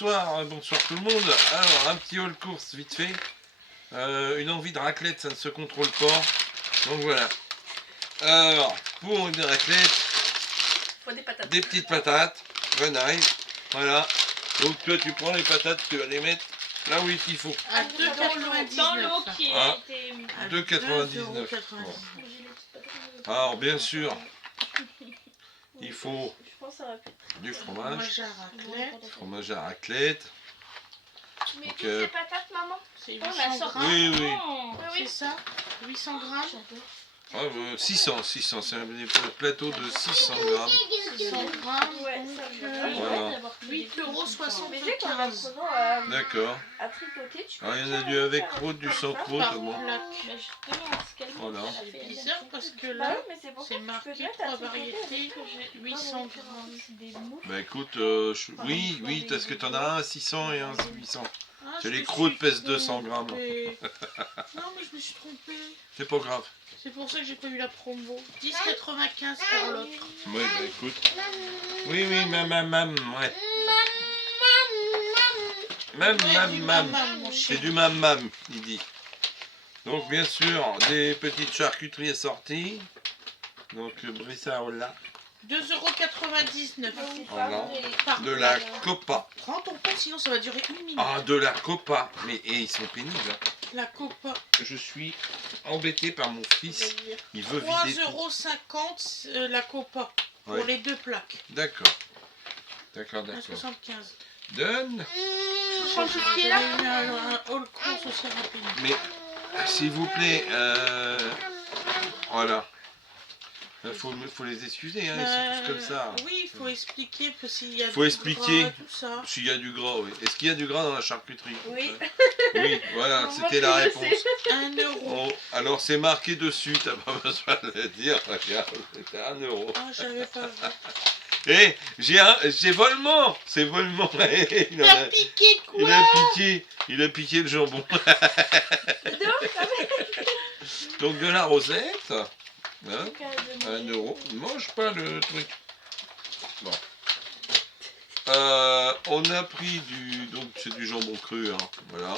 bonsoir tout le monde. Alors, un petit haul course vite fait. Une envie de raclette, ça ne se contrôle pas. Donc voilà. Alors, pour une raclette, Faut des patates. des petites patates, grenaille. Voilà. Donc toi, tu prends les patates, tu vas les mettre là où il faut. À 2,99 Dans l'eau qui Ah. a été mis. 2,99. 2,99 Bon. Alors, bien sûr, il faut Je pense que ça va faire. du fromage, Fromage à raclette. fromage à raclette. Tu mets Donc, toutes ces patates, maman? C'est Oh, la 800 sorte. grammes. Oui, oui. Oui, C'est oui. ça 800 grammes. 600, c'est un plateau de 600 grammes. 600 grammes. Ouais, Donc, ça me Voilà. 8,75 Mais c'est quand même prenant D'accord. à tricoter, tu peux. Alors, il y en a du avec croûte, du sans croûte. par Bon. plaque. Mais justement, ce qu'elle Voilà. montre, elle a C'est fait, elle a bizarre fait parce tout. que Bah là, oui, mais c'est pour ça c'est que tu peux marqué te mettre à 3 tricoter variétés, avec, j'ai 800 pas grammes. des mouches. Bah écoute, oui, oui, parce que t'en as un à 600 et un à 800. Ah, C'est je les me croûtes suis pèsent 200 grammes. trompée. Non, mais je me suis trompée. C'est pas grave. C'est pour ça que j'ai pas eu la promo. 10,95 pour l'autre. Oui, bah écoute. Oui, oui, mam, ouais. Mam, Ouais, du mam. mamam, mon C'est chéri. du mam, il dit. Donc bien sûr, des petites charcuteries assorties. Donc brissaola, 2,99 €. Voilà. Par de la plaque. copa. Prends ton compte, sinon ça va durer une minute. Ah, de la copa. Mais et ils sont pénibles. Hein. La copa. Je suis embêté par mon fils. Il veut vider 3,50 € la copa. Pour Ouais. les deux plaques. D'accord. D'accord. 1,75 €. Donne. J'ai eu un haul course aussi rapide. Mais s'il vous plaît, voilà. Faut les excuser, hein, ils sont tous comme ça. Oui, il faut expliquer que s'il y a Faut du expliquer. gras, tout ça. S'il y a du gras, oui. Est-ce qu'il y a du gras dans la charcuterie? Oui. Oui, voilà, Moi, c'était je la le réponse. sais. 1 €. Oh, alors c'est marqué dessus, t'as pas besoin de le dire, regarde, c'était 1 euro. Ah, j'avais pas vu. Eh, j'ai volement, c'est volement. Il, en T'as a, piqué quoi? il a piqué le jambon. Donc de la rosette, hein, 1 euro. Mange pas le truc. Bon. On a pris donc c'est du jambon cru, hein, voilà.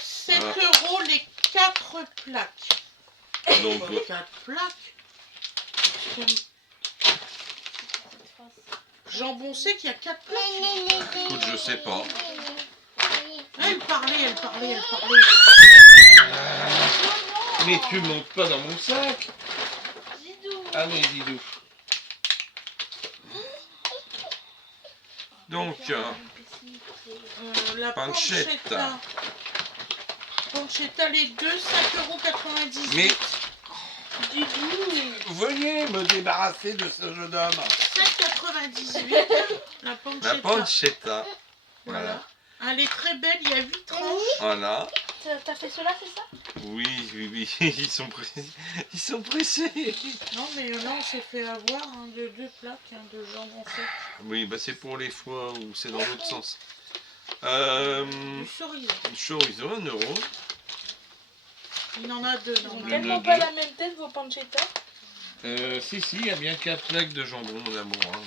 7 € les 4 plaques. Donc 4 plaques. Jambon sec, il y a 4 plaques. écoute, je sais pas. Ah, elle parlait. Mais tu montes pas dans mon sac. Didou. Allez, Didou. Donc, La Pancetta. pancetta. Pancetta, les deux, 5,98 €. mais Didou. veuillez me débarrasser de ce jeune homme. 5,98 €. La pancetta. La pancetta. Voilà. Voilà. Elle est très belle, il y a 8 tranches. Voilà. T'as fait cela, c'est ça? Oui, ils sont pressés. Ils sont pressés. Non, mais là, on s'est fait avoir de 2 plaques de jambon sec. Oui, bah c'est pour les fois où c'est dans l'autre sens. Du chorizo. Chorizo, 1 euro. Il en a 2 Ils ont normalement. tellement pas la même tête, vos pancetta. Si, il y a bien 4 plaques de jambon, mon amour. Hein.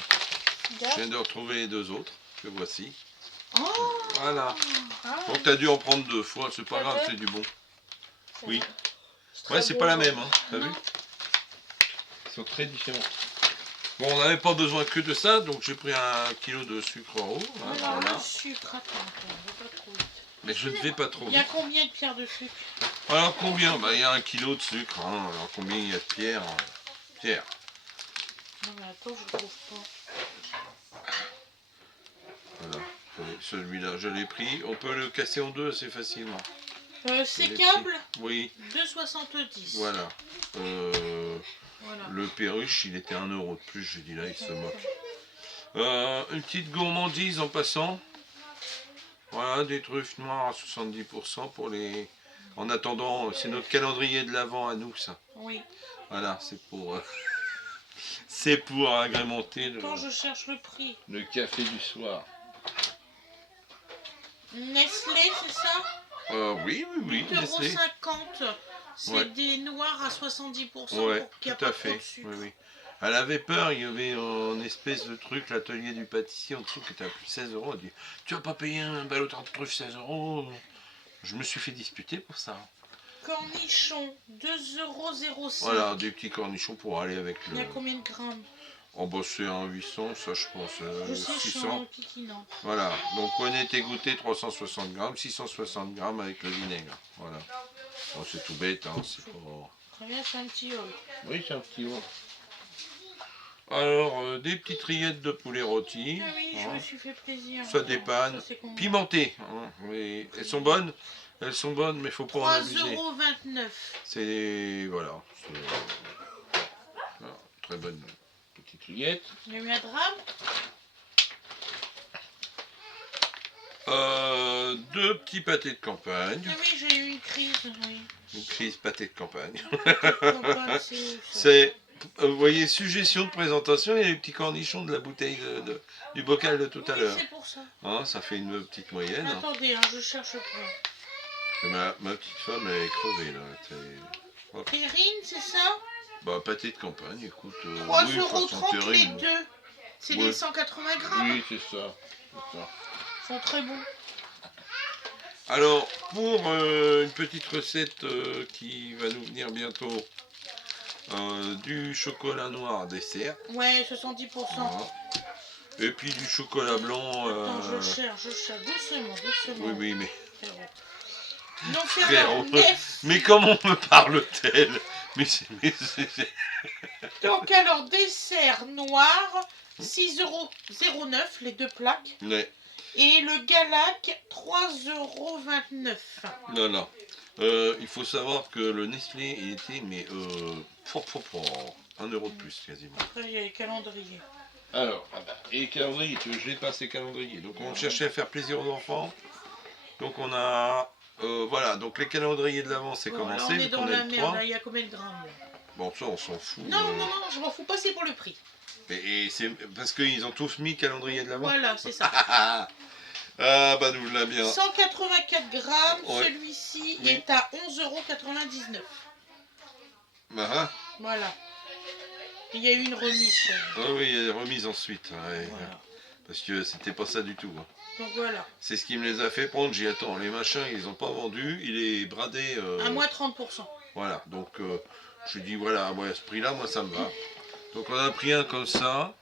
Je viens de retrouver les 2 autres, que voici. Oh, Voilà. Ah, Donc t'as dû en prendre 2 fois, c'est pas grave, c'est du bon. Oui. très Ouais, c'est bon. pas la même, hein. T'as Non. vu? Ils sont très différents. Bon, on n'avait pas besoin que de ça, donc j'ai pris 1 kilo de sucre en haut. Hein, alors voilà. le sucre, attends, on va pas trop vite. Mais je ne vais pas trop Il y a vite. combien de pierres de sucre? Alors combien? Bah il y a 1 kilo de sucre. Hein. Alors combien il y a de pierres? Pierre. Non mais attends, je trouve pas. Voilà. Celui-là, je l'ai pris. On peut le casser en deux assez facilement. Sécable, Oui, 2,70 €. voilà. Voilà. Le perruche, il était 1 euro de plus. Je dis là, il se moque. Une petite gourmandise en passant. Voilà, des truffes noires à 70% pour les... En attendant, c'est notre calendrier de l'Avent à nous, ça. Oui. Voilà, c'est pour... c'est pour agrémenter Quand je cherche le prix. le café du soir. Nestlé, c'est ça? Oui, Nestlé. 8,50 €. C'est Ouais. des noirs à 70% Ouais, pour qu'il n'y a tout à pas trop fait. de sucre. Oui, oui. Elle avait peur, il y avait un espèce de truc, l'atelier du pâtissier en dessous qui était à plus de 16 euros. Elle dit, tu vas pas payer un balotin de truffe 16 euros. Je me suis fait disputer pour ça. Cornichon, 2,05 €. Voilà, des petits cornichons pour aller avec Il y a le... combien de grammes? Oh bah c'est un 800, ça je pense, Je sais, je suis 600. en kikinant. Voilà, donc poignette égouttée 360 grammes, 660 grammes avec le vinaigre. Voilà. Bon, c'est tout bête, hein, c'est pas... Très bien, c'est un petit haul. Oui, c'est un petit haut. Alors, des petites rillettes de poulet rôti. Ah oui, je hein. me suis fait plaisir. Ça dépanne. Ça, c'est combien? Pimentées. Hein, mais elles sont bonnes. Elles sont bonnes, mais faut pas en abuser. 3,29 €. C'est... Voilà. Voilà, très bonne petite rillette. Il y a eu un drame. Deux petits pâtés de campagne. Ah oui, j'ai eu une crise. Oui. Une crise pâté de campagne. Campagne, c'est où, ça? C'est... Vous voyez, suggestion de présentation, il y a les petits cornichons de la bouteille du bocal de tout à Oui, l'heure. c'est pour ça. Hein, ça fait une petite moyenne. Attendez, hein, je cherche pas. Ma petite femme, elle est crevée là. Hop. Terrine, c'est ça? Bah, pâté de campagne, écoute. 3,30 € les terrine. deux. C'est Ouais. les 180 grammes. Oui, c'est ça. C'est ça. Ils sont très bons. Alors, pour une petite recette qui va nous venir bientôt, du chocolat noir dessert. Ouais, 70%. Voilà. Et puis du chocolat blanc. Attends, je cherche. Doucement, doucement. Oui, oui, mais. Frérot. Donc, Frérot. alors, nef. Mais comment me parle-t-elle? Mais c'est. Donc, alors, dessert noir, 6,09 € les deux plaques. Ouais. Et le Galac, 3,29 €. Non, non. Il faut savoir que le Nestlé, il était, mais, 1 euro de plus, quasiment. Après, il y a les calendriers. Alors, et calendrier, tu veux que je les passe les calendriers. Donc, on cherchait à faire plaisir aux enfants. Donc, on a, voilà, donc les calendriers de l'avant, c'est Bon, commencé. là, on est vu dans qu'on a la le merde, 3. là, il y a combien de grammes là? Bon, ça, on s'en fout. Non, non, non, je m'en fous pas, c'est pour le prix. Et c'est parce qu'ils ont tous mis calendrier de l'avant. Voilà, c'est ça. Ah, bah, nous l'a bien. 184 grammes, Ouais. celui-ci Oui. est à 11,99 €. Bah, hein. Voilà. Il y a eu une remise. Ah oui, il y a remise ensuite. Ouais. Voilà. Parce que c'était pas ça du tout. Hein. Donc voilà. C'est ce qui me les a fait prendre. J'ai dit, attends, les machins, ils ont pas vendu. Il est bradé. À moins 30%. Voilà. Donc, je lui dis, voilà, moi, à ce prix-là, moi, ça me va. Donc, on en a pris un comme ça.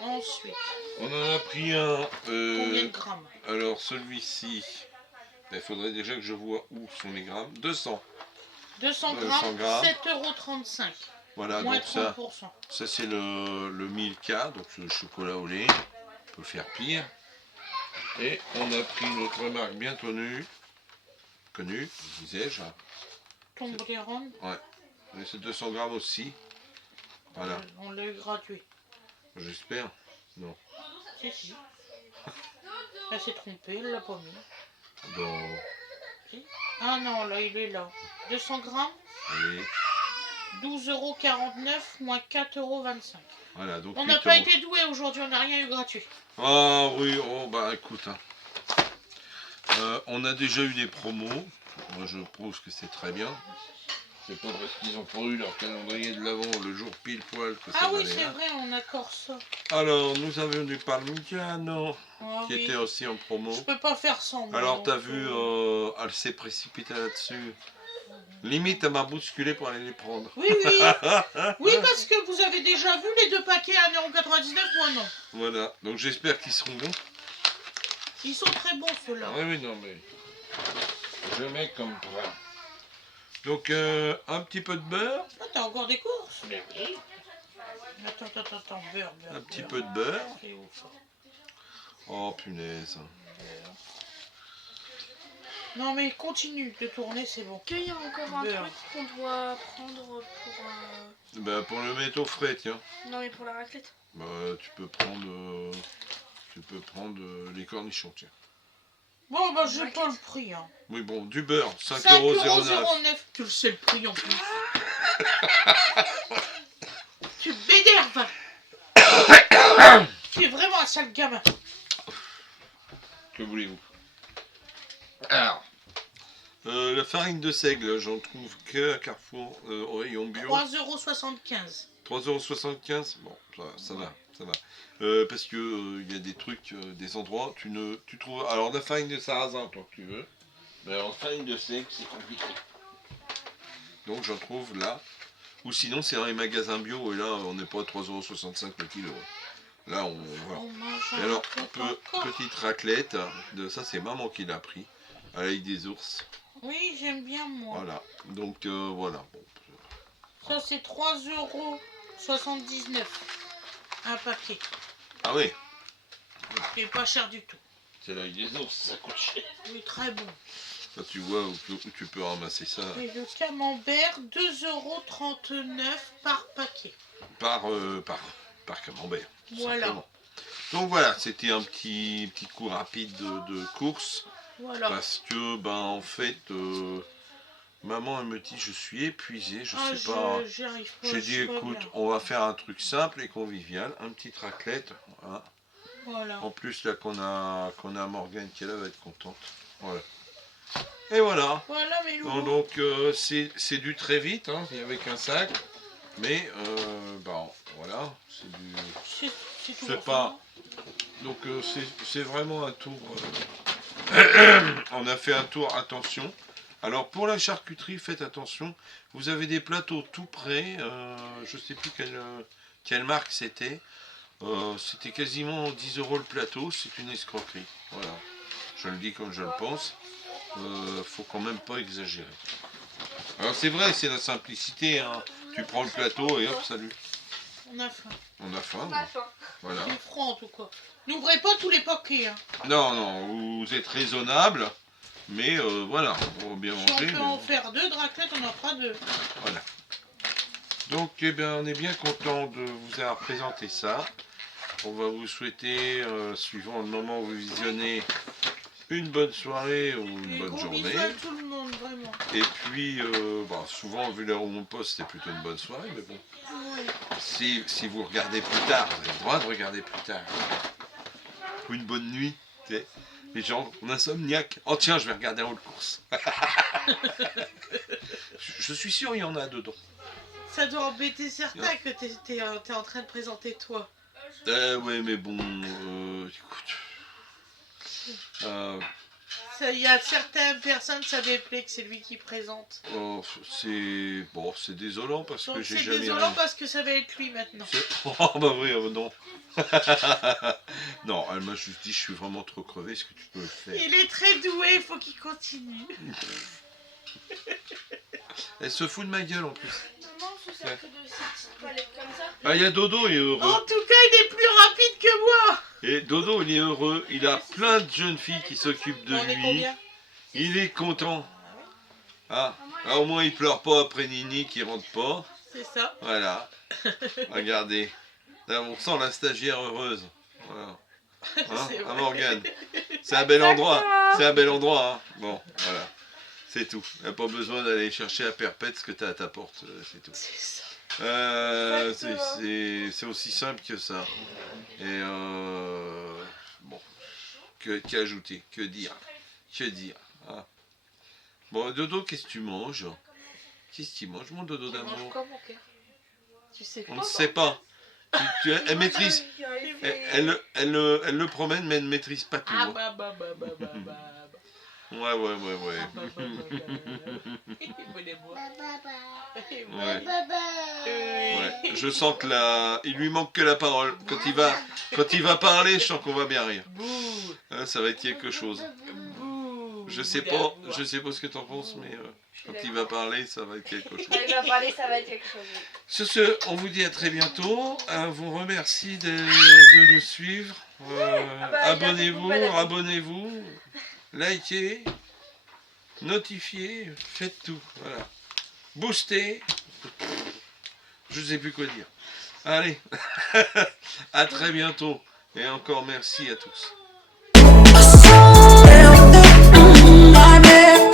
Ensuite, On en a pris un. combien de grammes? Alors, celui-ci. Il faudrait déjà que je vois où sont les grammes. 200. 200 200 grammes, grammes. 7,35 €. Voilà, Moins donc ça. 30%. Ça, c'est le Milka, donc le chocolat au lait. On peut faire pire. Et on a pris notre marque bien connue, disais-je. Toblerone, Mais c'est 200 grammes aussi. Voilà, on l'a eu gratuit. j'espère. Non. Si, si. Elle s'est trompée, elle l'a pas mis. Dans... Ah non, là, il est là. 200 grammes, Allez. 12,49 € moins 4,25 €. Voilà, donc On 8 n'a pas euros. été doués aujourd'hui, on n'a rien eu gratuit. Ah oui, oh bah écoute. Hein. On a déjà eu des promos. Moi je trouve que c'est très bien. C'est pas parce qu'ils ont pas eu leur calendrier de l'avant le jour pile poil que ça Ah va oui, aller c'est là. vrai, on accorde ça. Alors, nous avions du Parmigiano Ah qui oui. était aussi en promo. Je peux pas faire sans. moi, Alors, donc, t'as vu, elle s'est précipitée là-dessus. Limite, elle m'a bousculé pour aller les prendre. Oui, oui. Oui, parce que vous avez déjà vu les deux paquets à 1,99 €, moi non. Voilà, donc j'espère qu'ils seront bons. Ils sont très bons ceux-là. Oui, oui, non, mais je mets comme ça. Donc, un petit peu de beurre, Ah, t'as encore des courses? Attends, beurre. un petit peu de beurre. C'est ouf. Oh, punaise. Non, mais continue de tourner, c'est bon. Qu'il y a encore un Beurre. truc qu'on doit prendre pour... Bah, pour le mettre au frais, tiens. Non, mais pour la raclette. Bah, tu peux prendre les cornichons, tiens. Bon, bah, j'ai pas le prix. Hein. Oui, bon, du beurre, 5,09 5,09 €. Tu le sais le prix en plus. Tu m'énerves. Tu es vraiment un sale gamin. Que voulez-vous? Alors, la farine de seigle, j'en trouve que à Carrefour, au rayon bio. 3,75 €. 3,75 €. Bon, ça va, ça va. Parce que il y a des trucs, des endroits, tu trouves. Alors la farine de sarrasin, tant que tu veux. Mais alors farine de seigle, c'est compliqué. Donc j'en trouve là. Ou sinon c'est dans les magasins bio et là on n'est pas à 3,65 € le kilo. Là on voit. On mange Et alors un peu encore. petite raclette, de ça c'est maman qui l'a pris. Avec des ours. Oui, j'aime bien moi. Voilà. Donc voilà. Bon. Ça c'est 3,79 € un paquet. Ah oui, C'est pas cher du tout. c'est là avec des ours, ça coûte cher. Oui, très bon. Là, tu vois où tu peux ramasser ça Et le camembert, 2,39 € par paquet. par camembert. tout Voilà. simplement. Donc voilà, c'était un petit coup rapide de course. Voilà. Parce que, ben en fait, maman elle me dit je suis épuisé, je sais je pas. j'y arrive pas. J'ai je dit suis pas écoute, bien. on va faire un truc simple et convivial, un petit raclette. Voilà. Voilà. En plus là qu'on a Morgane qui est là, va être contente. Voilà. Et voilà. Voilà mes loulous. Donc c'est du très vite, hein, avec un sac. Mais ben voilà, c'est du. C'est tout C'est pour pas. ça. Donc c'est vraiment un tour. On a fait un tour, attention. Alors pour la charcuterie, faites attention. Vous avez des plateaux tout prêts. Je sais plus quelle marque c'était. C'était quasiment 10 € le plateau. C'est une escroquerie. Voilà. Je le dis comme je le pense. Faut quand même pas exagérer. Alors c'est vrai, c'est la simplicité. Hein. Tu prends le plateau et hop, salut. On a faim. On a faim. Voilà. C'est froid en tout cas. N'ouvrez pas tous les paquets. Hein. Non, non, vous êtes raisonnable. Mais voilà, on va bien Si manger. on peut mais en bon. faire 2 de raclette, on en fera 2. Voilà. Donc, eh bien, on est bien content de vous avoir présenté ça. On va vous souhaiter, suivant le moment où vous visionnez, une bonne soirée ou une bonne Gros journée. bisous à tout le monde, vraiment. Et puis, bah, souvent, vu l'heure où on poste, c'est plutôt une bonne soirée. Mais bon, Ouais. si vous regardez plus tard, vous avez le droit de regarder plus tard. Ou une bonne nuit, tu sais. Les gens, on insomniaque. Oh tiens, je vais regarder en haut de course. Je suis sûr, il y en a dedans. Ça doit embêter certains que t'es en train de présenter toi. Ouais, mais bon, écoute. Il y a certaines personnes, ça déplaît que c'est lui qui présente. Oh, c'est bon, c'est désolant parce que Donc j'ai c'est jamais. désolant parce que ça va être lui maintenant. Oh bah oui, non. Non, elle m'a juste dit je suis vraiment trop crevé, est-ce que tu peux le faire? Il est très doué, il faut qu'il continue. Elle se fout de ma gueule en plus. Maman, je sers que de ces petites palettes comme ça. Ah, il y a Dodo, il est heureux. En tout cas, il est plus rapide que moi. Et Dodo, il est heureux. Il a plein de jeunes filles qui s'occupent de On est lui. combien? Il est content. Ah, au moins il pleure pas après Nini qui rentre pas. C'est ça. Voilà. Regardez. Là, on sent la stagiaire heureuse. Voilà. Hein, C'est à vrai. Morgane. C'est un bel endroit. C'est un bel endroit. Hein. Bon, voilà. C'est tout. Il n'y a pas besoin d'aller chercher à perpète ce que tu as à ta porte. C'est tout. C'est ça. C'est aussi simple que ça. Et bon, qu'ajouter, que dire, hein. Bon, Dodo, qu'est-ce que tu manges? Qu'est-ce que tu manges, mon Dodo Tu manges d'amour? quoi, mon cœur? Tu sais On pas. ne sait pas. Elle maîtrise, elle le promène, mais elle ne maîtrise pas tout. Ah Hein. bah. Ouais. Ah bah. Abonnez-moi. Ouais. Ouais. Je sens que il lui manque que la parole. Quand il va parler, je sens qu'on va bien rire. Bouh. Hein, ça va être quelque chose. Bouh. Je sais pas ce que t'en penses, mais quand il va parler, ça va être quelque chose. Quand il va parler, ça va être quelque chose. Sur ce, on vous dit à très bientôt. On vous remercie de nous suivre. Abonnez-vous, likez, notifiez, faites tout. Voilà. Boostez. Je sais plus quoi dire. Allez, à très bientôt. Et encore merci à tous. My man.